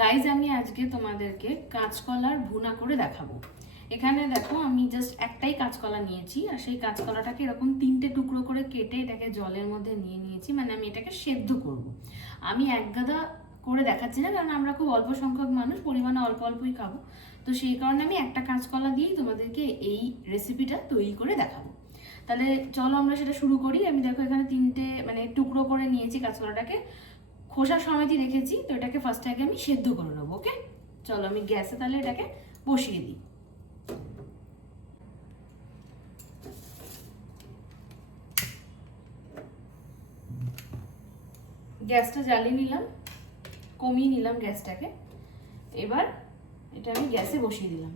Guys আমি আজকে তোমাদেরকে কাঁচকলার ভুনা করে দেখাবো। এখানে দেখো আমি জাস্ট একটাই কাঁচকলা নিয়েছি, আর সেই কাঁচকলাটাকে এরকম 3টে টুকরো করে কেটে এটাকে জলের মধ্যে নিয়ে নিয়েছি, মানে আমি এটাকে সেদ্ধ করব। আমি এক গাদা করে দেখাচ্ছি না, কারণ আমরা খুব অল্প সংখ্যক মানুষ, পরিমাণে অল্প অল্পই খাবো। তো সেই কারণে আমি একটা কাঁচকলা দিয়েই তোমাদেরকে এই রেসিপিটা তৈরি করে দেখাবো। তাহলে চলো আমরা সেটা শুরু করি। আমি দেখো এখানে 3টে মানে টুকরো করে নিয়েছি কাঁচকলাটাকে, খোসা সমেতই রেখেছি। তো এটাকে ফার্স্টে আগে আমি সেদ্ধ করে নেবো। ওকে, চলো আমি গ্যাসে তাহলে এটাকে বসিয়ে দিই। গ্যাসটা জ্বালিয়ে নিলাম, কমিয়ে নিলাম গ্যাসটাকে। এবার এটা আমি গ্যাসে বসিয়ে দিলাম,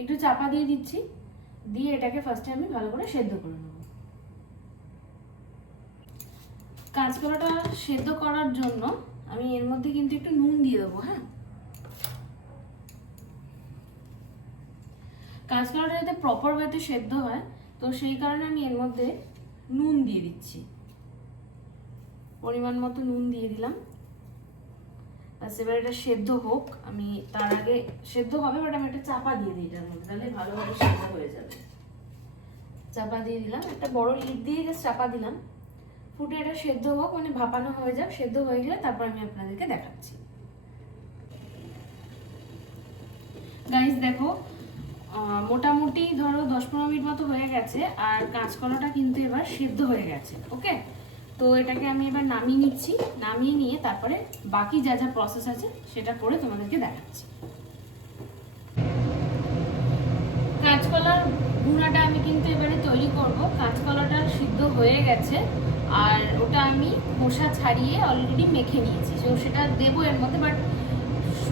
একটু চাপা দিয়ে দিচ্ছি, দিয়ে এটাকে ফার্স্টে আমি ভালো করে সেদ্ধ করে নেব। কাঁচকলাটা সেদ্ধ করার জন্য আমি এর মধ্যে কিন্তু একটু নুন দিয়ে দেবো। হ্যাঁ, কাঁচকলাটা যাতে প্রপার ওয়েতে সেদ্ধ হয়, তো সেই কারণে আমি এর মধ্যে নুন দিয়ে দিচ্ছি। পরিমাণ মতো নুন দিয়ে দিলাম। এবার এটা সেদ্ধ হোক, আমি তার আগে সেদ্ধ হবে, বাট আমি একটা চাপা দিয়ে দিই এটার মধ্যে, তাহলে ভালোভাবে সেদ্ধ হয়ে যাবে। চাপা দিয়ে দিলাম, একটা বড় লিড দিয়ে জাস্ট চাপা দিলাম। ফুটে এটা সেদ্ধ হোক, মানে ভাপানো হয়ে যাক। সেদ্ধ হয়ে গেলে তারপর আমি আপনাদেরকে দেখাচ্ছি। গাইস দেখো, মোটামুটি ধরো 10-15 মিনিট মতো হয়ে গেছে, আর কাঁচকলাটা কিন্তু এবার সেদ্ধ হয়ে গেছে। ওকে, তো এটাকে আমি এবার নামিয়ে নিচ্ছি। নামিয়ে নিয়ে তারপরে বাকি যা যা প্রসেস আছে সেটা করে তোমাদেরকে দেখাচ্ছি। কাঁচকলার ভুনাটা আমি কিন্তু এবারে তৈরি করব। কাঁচকলাটা সিদ্ধ হয়ে গেছে, আর ওটা আমি খোসা ছাড়িয়ে অলরেডি মেখে নিয়েছি। তো সেটা দেবো এর মধ্যে, বাট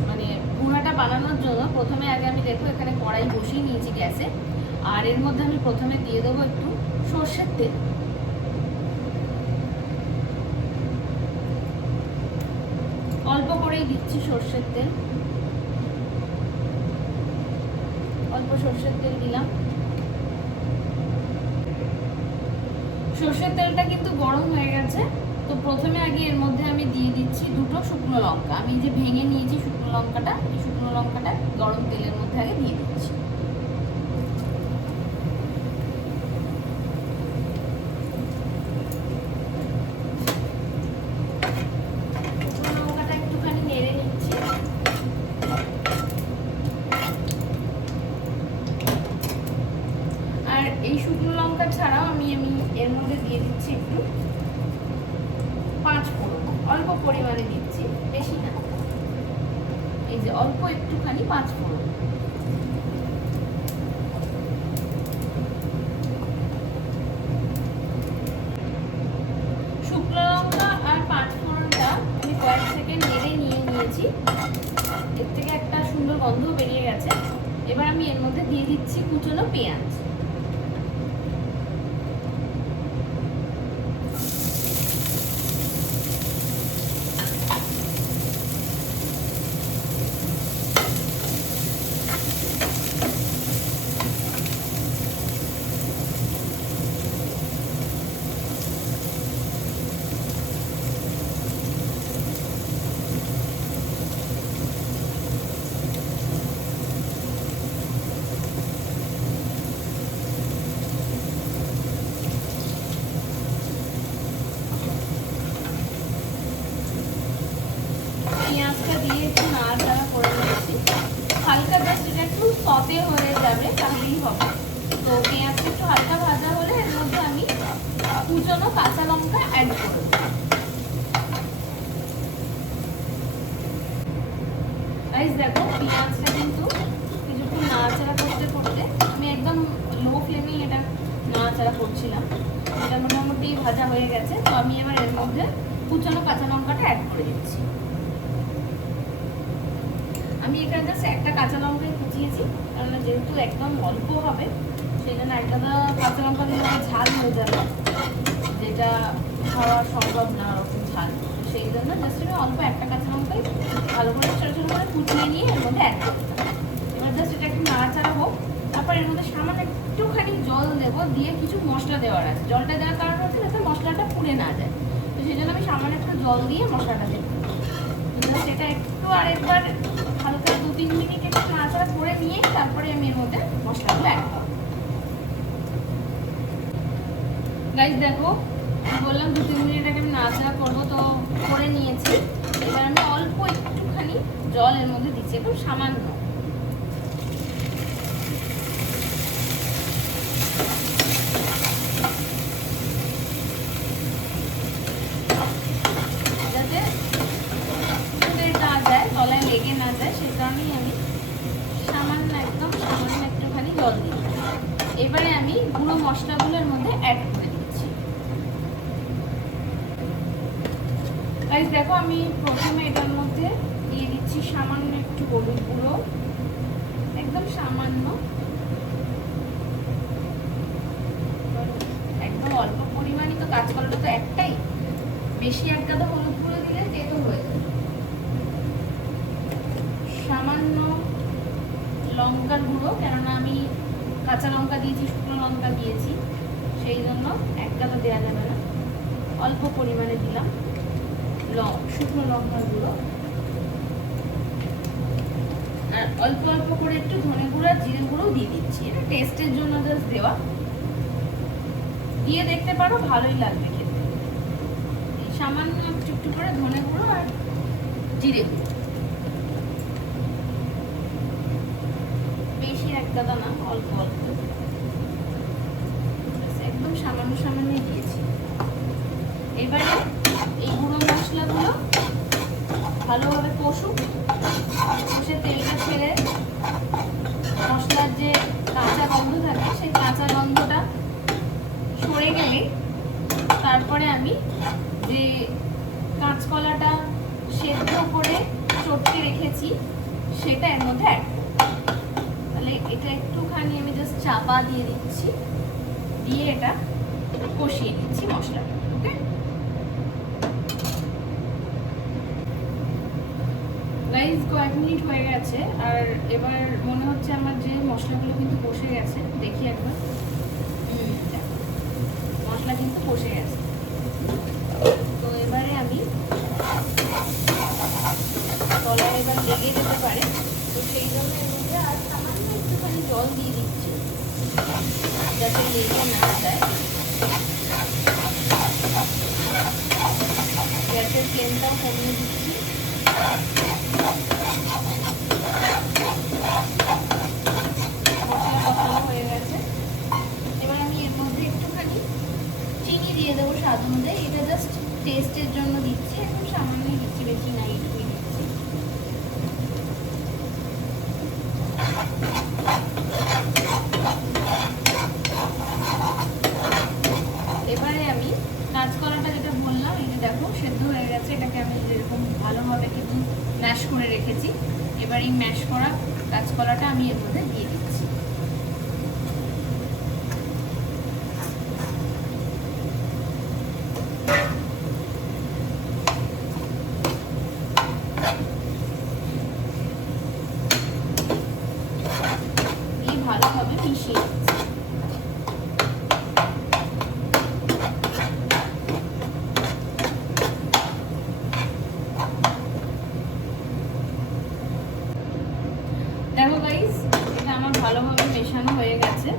মানে ভুনাটা বানানোর জন্য প্রথমে আগে আমি দেখো এখানে কড়াই বসিয়ে নিয়েছি গ্যাসে, আর এর মধ্যে আমি প্রথমে দিয়ে দেবো একটু সর্ষের তেল। অল্প করেই দিচ্ছি সর্ষের তেল, অল্প সর্ষের তেল দিলাম। সর্ষের তেলটা কিন্তু গরম হয়ে গেছে। তো প্রথমে আগে এর মধ্যে আমি দিয়ে দিচ্ছি 2টো শুকনো লঙ্কা। আমি যে ভেঙে নিয়েছি শুকনো লঙ্কাটা, এই শুকনো লঙ্কাটা গরম তেলের মধ্যে আগে দিয়ে দিচ্ছি। শুকনো লঙ্কাটা একটুখানি নেড়ে নিচ্ছি। আর এই শুকনো লঙ্কা ছাড়াও আমি এর মধ্যে দিয়ে দিচ্ছি একটু 5 ফোড়ন। অল্প পরিমাণে দিচ্ছি, বেশি না। এই যে অল্প একটুখানি 5 ফোড়ন। শুকনো লঙ্কা আর 5 ফোড়নটা আমি কয়েক সেকেন্ড নেড়ে নিয়েছি। এর থেকে একটা সুন্দর গন্ধ বেরিয়ে গেছে। এবার আমি এর মধ্যে দিয়ে দিচ্ছি কুচনো পেঁয়াজ। পেঁয়াজটা দিয়ে একটু নাড়াচাড়া করে নিচ্ছি। হালকা জাস্ট এটা একটু সতে হয়ে যাবে, তাহলেই হবে। তো পেঁয়াজটা একটু হালকা ভাজা হলে এর মধ্যে আমি কুচনো কাঁচা লঙ্কা অ্যাড করব। গাইস দেখো, পেঁয়াজটা কিন্তু কিছুক্ষণ নাড়াচাড়া করতে করতে আমি একদম লো ফ্লেমে এটা নাড়াচাড়া করছিলাম। এটা মোটামুটি ভাজা হয়ে গেছে। তো আমি এবার এর মধ্যে কুচনো কাঁচা লঙ্কাটা অ্যাড করে দিচ্ছি। আমি এখানে জাস্ট একটা কাঁচা লঙ্কাই কুচিয়েছি, কারণ যেহেতু একদম অল্প হবে, সেই জন্য একটা কাঁচা লঙ্কা দিলে ঝাল হয়ে যাবে, যেটা খাওয়া সম্ভব না ওরকম ঝাল। সেই জন্য জাস্ট আমি অল্প একটা কাঁচা লঙ্কাই ভালো করে ছোটো ছোটো করে কুচিয়ে নিয়ে এর মধ্যে অ্যাড করতাম। এবার জাস্ট এটা একটু নাড়াচাড়া হোক, তারপর এর মধ্যে সামান্য একটুখানি জল দেবো, দিয়ে কিছু মশলা দেওয়ার আছে। জলটা দেওয়ার কারণ হচ্ছে যাতে মশলাটা পুড়ে না যায়। তো সেই জন্য আমি সামান্য একটু জল দিয়ে মশলাটা দেবো। সেটা একটু আরেকবার হালকা 2-3 মিনিট একটু নাড়াচাড়া করে নিয়ে তারপরে আমি এর মধ্যে মশলাগুলো অ্যাড করব। গাইস দেখো বললাম 2-3 মিনিট আগে আমি নাড়াচাড়া করবো, তো করে নিয়েছি। এবার আমি অল্প একটুখানি জল এর মধ্যে দিচ্ছি, একটু সামান্য। যাতে পুড়ে না যায়, তলায় লেগে না যায়, সেই কারণেই আমি সামান্য একটুখানি জল দিই। এবারে আমি গুঁড়ো মশলাগুলোর মধ্যে অ্যাড করে দিচ্ছি। গাইস দেখো আমি প্রথমে এটার মধ্যে দিয়ে দিচ্ছি সামান্য একটু হলুদ গুঁড়ো, একদম সামান্য, একদম অল্প পরিমাণই, তো কাঁচকলাটা তো একটাই, বেশি এক গাদা হলুদ গুঁড়ো দিলে তেতো হয়ে যাবে। সামান্য লঙ্কার গুঁড়ো, কেননা আমি কাঁচা লঙ্কা দিয়েছি, শুকনো লঙ্কা দিয়েছি, সেই জন্য এক গাদা দেওয়া যাবে না, অল্প পরিমাণে দিলাম শুকনো লঙ্কার গুঁড়ো। আর অল্প অল্প করে একটু ধনে গুঁড়ো আর জিরে গুঁড়ো দিয়ে দিচ্ছি, এটা টেস্টের জন্য জাস্ট দেওয়া, দিয়ে দেখতে পারো, ভালোই লাগবে খেতে। সামান্য একটু একটু করে ধনে গুঁড়ো আর জিরে গুঁড়ো, বেশি এক গাদা না, অল্প অল্প, একদম সামান্য সামান্য দিয়েছি। এবারে এই গুঁড়ো মশলাগুলো ভালোভাবে কষুক, কষে তেলটা ছেড়ে মশলার যে কাঁচা গন্ধ থাকে সেই কাঁচা গন্ধটা সরে গেলে তারপরে আমি যে কাঁচকলাটা সেদ্ধ করে চটকে রেখেছি সেটা এর মধ্যে অ্যাড করব। তাহলে এটা একটুখানি আমি জাস্ট চাপা দিয়ে দিচ্ছি, দিয়ে এটা কষিয়ে দিচ্ছি মশলাটা। ওকে গাইস, কয়েক মিনিট হয়ে গেছে আর এবার মনে হচ্ছে আমার যে মশলাগুলো কিন্তু কষে গেছে, দেখি একবার। মশলা কিন্তু কষে গেছে, তো এবারে আমি তলায় এবার লেগে যেতে পারে, তো সেই জন্য এর মধ্যে আর সামান্য একটুখানি জল দিয়ে দিচ্ছি যাতে লেগে না যায়। গ্যাসের ফ্লেমটাও কমিয়ে দিচ্ছি। মশলা কষানো হয়ে গেছে, এবার আমি এর মধ্যে একটুখানি চিনি দিয়ে দেবো স্বাদ অনুযায়ী, এটা জাস্ট টেস্টের জন্য দিচ্ছি, একদম সামান্যই দিচ্ছি, বেশি না, এইটুকুই দিচ্ছি। এবারে আমি কাঁচকলাটা যেটা বললাম, এটা দেখো সেদ্ধ হয়ে গেছে, এটাকে আমি যেরকম ভালোভাবে কিন্তু ম্যাশ করে রেখেছি, এবার এই ম্যাশ করা কাঁচকলাটা আমি এর মধ্যে দিয়ে দিচ্ছি। ভালোভাবে মিশিয়ে দিচ্ছি। দেখো গাইস, এটা আমার ভালোভাবে মেশানো হয়ে গেছে।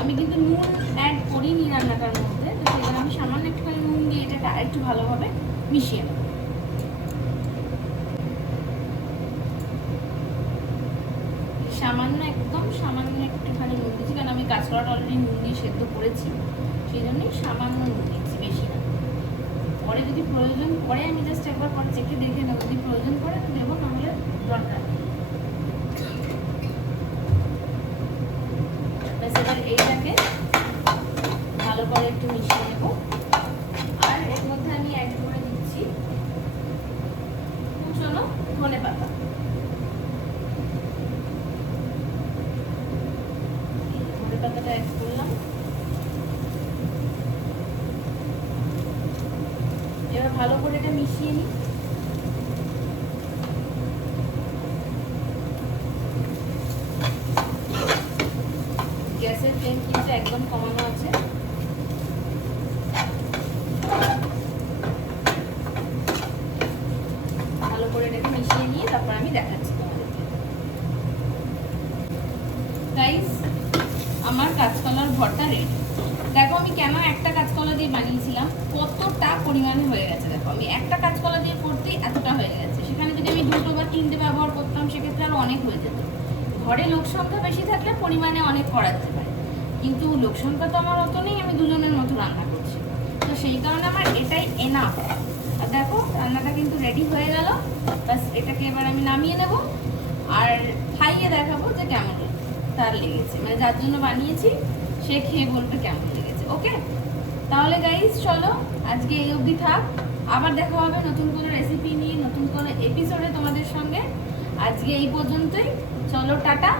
আমি কিন্তু নুন অ্যাড করিনি রান্নাটার মধ্যে, তো সেই জন্য আমি সামান্য একটুখানি নুন দিয়ে এটাকে আরেকটু ভালোভাবে মিশিয়ে নেব। সামান্য একটুখানি নুন দিচ্ছি, কারণ আমি কাঁচকলাটা অলরেডি নুন দিয়ে সেদ্ধ করেছি, সেই জন্যই সামান্য নুন দিচ্ছি, বেশি না। পরে যদি প্রয়োজন পড়ে আমি জাস্ট একবার পরে চেখে দেখে নেবো, যদি প্রয়োজন পড়ে তো দেবো, নাহলে দরকার নেই। এবার এইটাকে ভালো করে একটু মিশিয়ে নেব, আর এর মধ্যে আমি অ্যাড করে দিচ্ছি কুচনো ধনেপাতা। ধনেপাতাটা অ্যাড করলাম। এবার ভালো করে এটা মিশিয়ে নিই। গ্যাসের ফ্লেম কিন্তু একদম কমানো আছে। ভালো করে দেখাচ্ছি তোমাদেরকে। গাইস, আমার কাঁচকলার ভর্তা রেডি। দেখো আমি কেন একটা কাঁচকলা দিয়ে বানিয়েছিলাম, কতটা পরিমাণে হয়ে গেছে। দেখো আমি একটা কাঁচকলা দিয়ে করতেই এতটা হয়ে গেছে। সেখানে যদি আমি 2টো বা 3টে ব্যবহার করতাম সেক্ষেত্রে আরো অনেক হয়ে যেত। ঘরে লোক সংখ্যা বেশি থাকলে পরিমাণে অনেক করা যেতে পারে, কিন্তু লোক সংখ্যা তো আমার অত নেই, আমি 2জনের মতো রান্না করছি, তো সেই কারণে আমার এটাই এনাফ। আর দেখো রান্নাটা কিন্তু রেডি হয়ে গেল। বাস এটাকে এবার আমি নামিয়ে নেব আর খাইয়ে দেখাবো যে কেমন তার লেগেছে, মানে যার জন্য বানিয়েছি সে খেয়ে বলবে কেমন লেগেছে। ওকে, তাহলে গাইস চলো আজকে এই অবধি থাক, আবার দেখা হবে নতুন কোনো রেসিপি নিয়ে নতুন কোনো এপিসোডে তোমাদের সঙ্গে। আজকে এই পর্যন্তই, চলো টাটা।